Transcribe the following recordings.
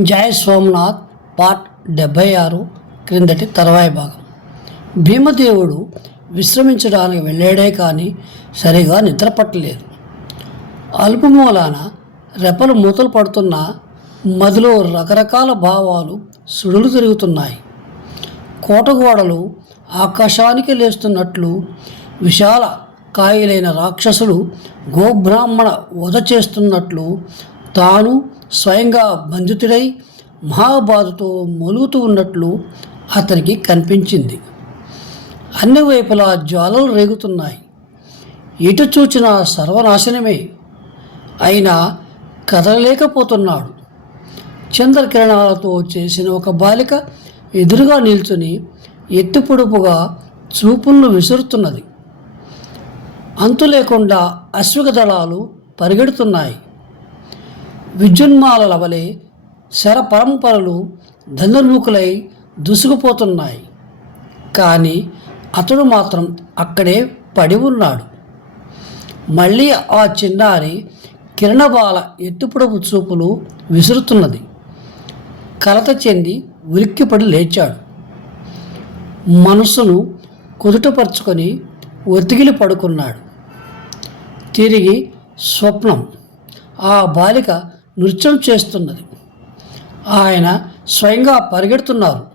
జయ Somnath part డెబ్భై ఆరు క్రిందటి తర్వాయి భాగం. భీమదేవుడు విశ్రమించడానికి వెళ్ళాడే కానీ సరిగా నిద్రపట్టలేదు. అలుపు మూలాన రెపలు మూతలు పడుతున్న మదిలో రకరకాల భావాలు సుడులు తిరుగుతున్నాయి. కోటగోడలు ఆకాశానికి లేస్తున్నట్లు విశాల కాయలైన రాక్షసులు గోబ్రాహ్మణ వధ చేస్తున్నట్లు తాను స్వయంగా బంధితుడై మహాబాధతో మొలుగుతూ ఉన్నట్లు అతనికి కనిపించింది. అన్ని వైపులా జ్వాలలు రేగుతున్నాయి. ఎటు చూచిన సర్వనాశనమే. అయినా కదలలేకపోతున్నాడు. చంద్రకిరణాలతో చేసిన ఒక బాలిక ఎదురుగా నిల్చుని ఎత్తుపొడుపుగా చూపులను విసురుతున్నది. అంతు లేకుండా అశ్విక దళాలు పరిగెడుతున్నాయి. విద్యున్మాలల వలె శర పరంపరలు ధనుర్ముఖులై దుసుకుపోతున్నాయి. కానీ అతడు మాత్రం అక్కడే పడి ఉన్నాడు. మళ్ళీ ఆ చిన్నారి కిరణబాల ఎత్తుపొడపు చూపులు విసురుతున్నది. కలత చెంది ఉలిక్కిపడి లేచాడు. మనసును కుదుటపరుచుకొని ఒత్తిగిలి పడుకున్నాడు. తిరిగి స్వప్నం. ఆ బాలిక నృత్యం చేస్తున్నది. ఆయన స్వయంగా పరిగెడుతున్నారు.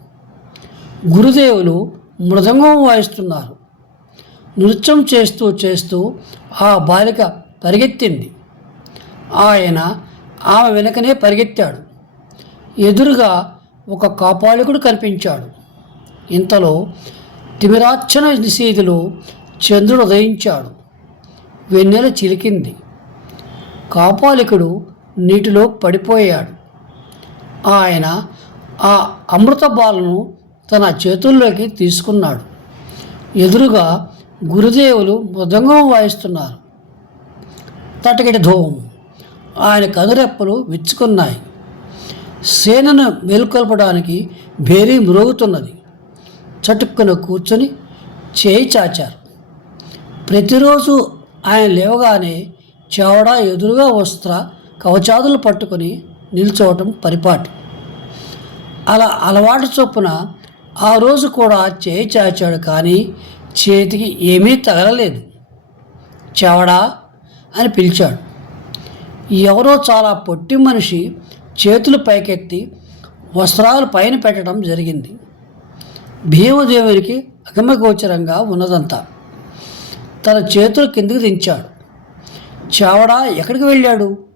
గురుదేవులు మృదంగం వాయిస్తున్నారు. నృత్యం చేస్తూ చేస్తూ ఆ బాలిక పరిగెత్తింది. ఆయన ఆమె వెనుకనే పరిగెత్తాడు. ఎదురుగా ఒక కాపాలికుడు కనిపించాడు. ఇంతలో తిమిరాచ్చన నిషేధిలో చంద్రుడు ఉదయించాడు. వెన్నెల చిలికింది. కాపాలికుడు నీటిలో పడిపోయాడు. ఆయన ఆ అమృత బాలను తన చేతుల్లోకి తీసుకున్నాడు. ఎదురుగా గురుదేవులు మృదంగం వాయిస్తున్నారు. తటకిటి ధూమ్ ఆయన కనురెప్పలు విచ్చుకున్నాయి. సేనను మేల్కొల్పడానికి భేరీ మ్రోగుతున్నది. చటుక్కున కూర్చొని చేయి చాచారు. ప్రతిరోజు ఆయన లేవగానే చావడా ఎదురుగా వస్త్ర కవచాదులు పట్టుకొని నిల్చోవటం పరిపాటి. అలా అలవాటు చొప్పున ఆ రోజు కూడా చేయి చాచాడు కానీ చేతికి ఏమీ తగలలేదు. చెవడా? అని పిలిచాడు. ఎవరో చాలా పొట్టి మనిషి చేతులు పైకెత్తి వస్త్రాలు పైన పెట్టడం జరిగింది. భీమదేవునికి అగమగోచరంగా ఉన్నదంతా. తన చేతులు కిందికి దించాడు. చావడా ఎక్కడికి వెళ్ళాడు?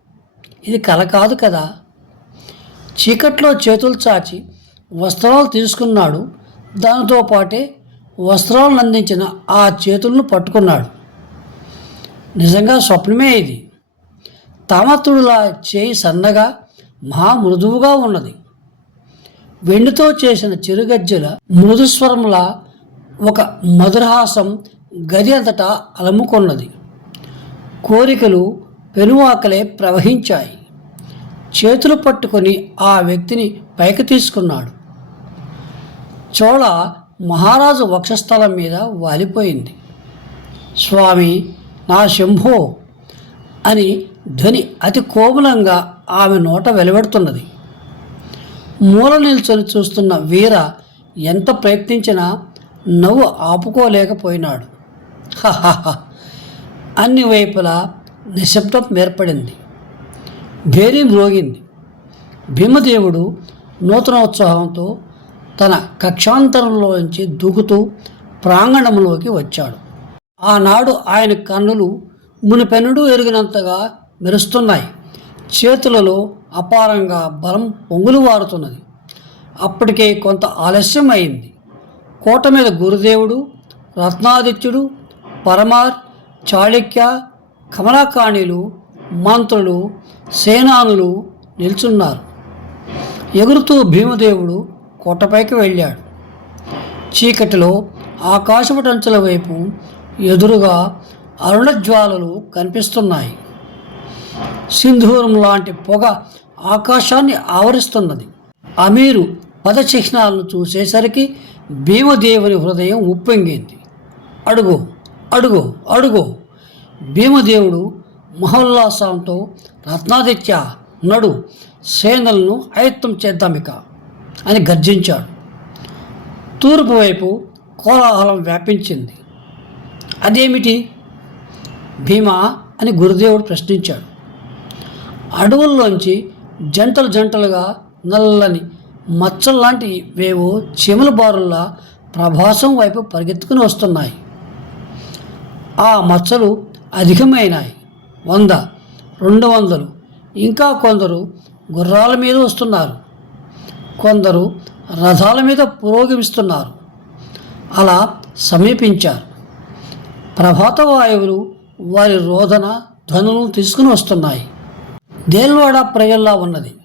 ఇది కల కాదు కదా. చీకట్లో చేతులు చాచి వస్త్రాలు తీసుకున్నాడు. దానితో పాటే వస్త్రాలను అందించిన ఆ చేతులను పట్టుకున్నాడు. నిజంగా స్వప్నమే ఇది. తామతుడులా చేయి సన్నగా మహా మృదువుగా ఉన్నది. వెండితో చేసిన చిరుగజ్జల మృదుస్వరంలా ఒక మధురహాసం గది అంతటా అలముకున్నది. కోరికలు పెనువాకలే ప్రవహించాయి. చేతులు పట్టుకొని ఆ వ్యక్తిని పైకి తీసుకున్నాడు. చోళ మహారాజు వక్షస్థలం మీద వాలిపోయింది. స్వామి నా శంభో అని ధ్వని అతి కోమలంగా ఆమె నోట వెలువడుతున్నది. మూల నిల్చొని చూస్తున్న వీర ఎంత ప్రయత్నించినా నవ్వు ఆపుకోలేకపోయినాడు. అన్ని వైపులా నిశ్శబ్దం ఏర్పడింది. ధైర్యం మ్రోగింది భీమదేవుడు నూతనోత్సాహంతో తన కక్షాంతరంలోంచి దూకుతూ ప్రాంగణంలోకి వచ్చాడు. ఆనాడు ఆయన కన్నులు మునిపెన్నుడు ఎరిగినంతగా మెరుస్తున్నాయి. చేతులలో అపారంగా బలం పొంగులు వారుతున్నది అప్పటికే కొంత ఆలస్యం అయింది. కోట మీద గురుదేవుడు రత్నాదిత్యుడు పరమార్ చాళుక్య కమలాకాణిలు మంత్రులు సేనానులు నిల్చున్నారు. ఎగురుతూ భీమదేవుడు కోటపైకి వెళ్ళాడు. చీకటిలో ఆకాశపటంచుల వైపు ఎదురుగా అరుణజ్వాలలు కనిపిస్తున్నాయి. సింధూరం లాంటి పొగ ఆకాశాన్ని ఆవరిస్తున్నది. అమీరు పదచిహ్నాలను చూసేసరికి భీమదేవుని హృదయం ఉప్పొంగింది. అడుగు అడుగు అడుగు. భీమదేవుడు మహోల్లాసంతో రత్నాదిత్య నడు సేనలను అయత్తం చేద్దామిక అని గర్జించాడు. తూర్పు వైపు కోలాహలం వ్యాపించింది. అదేమిటి? భీమా అని గురుదేవుడు ప్రశ్నించాడు. అడవుల్లోంచి జంటలు జంటలుగా నల్లని మచ్చల్లాంటి వేవో చీమల బారుల్లా ప్రభాసం వైపు పరిగెత్తుకుని వస్తున్నాయి. ఆ మచ్చలు అధికమైనాయి. వంద రెండు వందలు. ఇంకా కొందరు గుర్రాల మీద వస్తున్నారు. కొందరు రథాల మీద పురోగమిస్తున్నారు. అలా సమీపించారు. ప్రభాత వాయువులు వారి రోదన ధ్వనులను తీసుకుని వస్తున్నాయి. దేల్వాడ ప్రజల్లా ఉన్నది.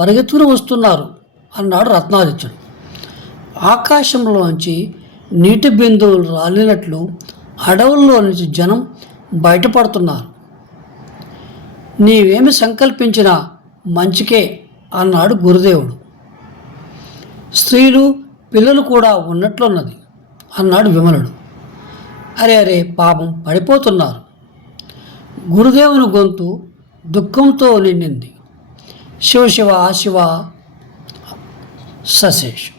పరిగెత్తుకుని వస్తున్నారు అన్నాడు రత్నాదిత్యుడు. ఆకాశంలోంచి నీటి బిందువులు రాలినట్లు అడవుల్లో నుంచి జనం బయటపడుతున్నారు. నీవేమి సంకల్పించినా మంచికే అన్నాడు గురుదేవుడు. స్త్రీలు పిల్లలు కూడా ఉన్నట్లున్నది అన్నాడు విమలుడు. అరే అరే పాపం పడిపోతున్నారు. గురుదేవుని గొంతు దుఃఖంతో నిండింది. శివ శివ శివ సశేష్.